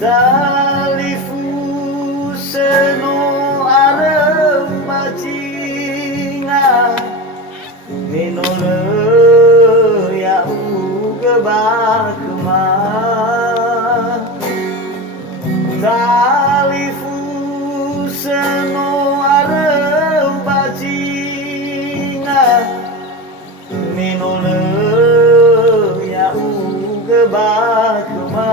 talifu seno arem bajinga minole ya uga bakma talifu seno arem bajinga minole ya uga bakma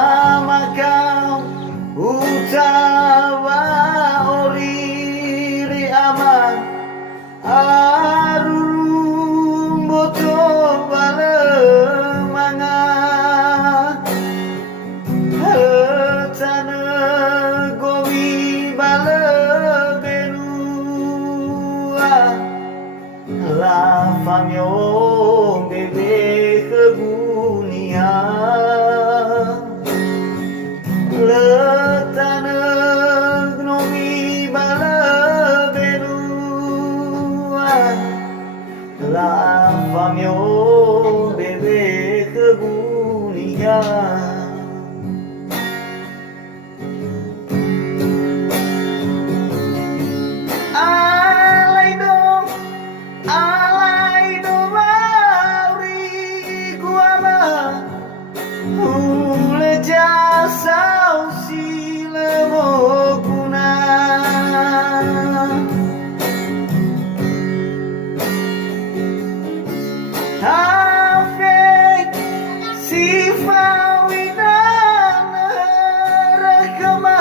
Famakau utawa oriri aman arum boto balemanga hetana gowi balebelua la famio bebe kebunia letaneg nomi balebelua la famio bebe kebunia alai dong mauri guama ule jasau silemokuna hafek sifawinana rekema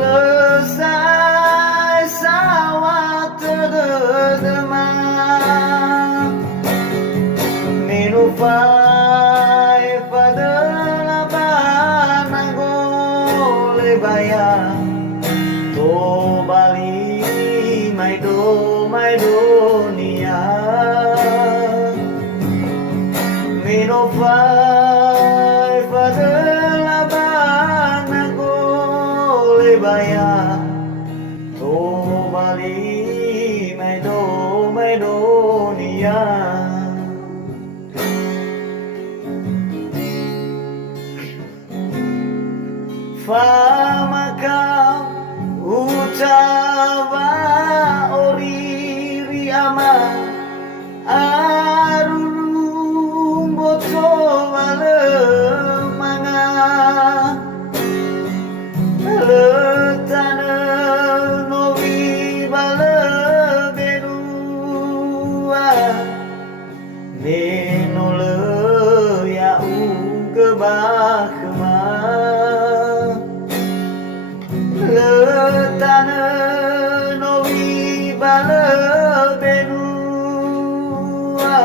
lesai sawat terdema Faefa Döla Nagole baya to bali mai do Nias mino Faefa Döla Nagole baya to bali mai do Nias Famakau utawa oriri aman arum boto balemanga letana novi balebelua menole ya uga bakma letana novi balebelua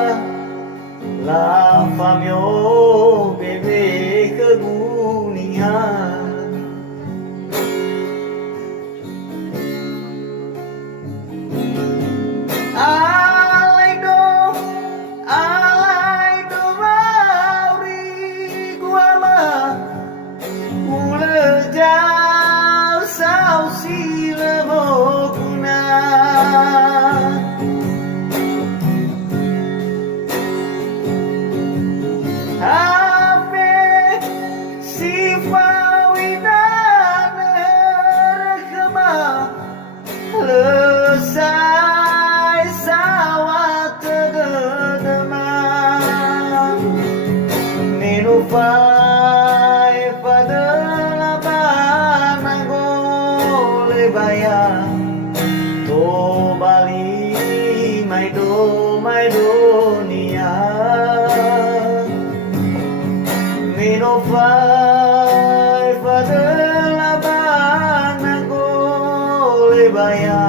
la famio bebe kebunia alai dong mauri guama ule sau silemokuna hafek sifawinana rekema lesai sawat terdema minu Faefa Döla Nagole baya to bali mai do Nias mino Faefa Döla Nagole baya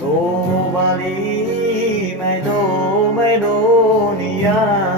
to bali mai do Nias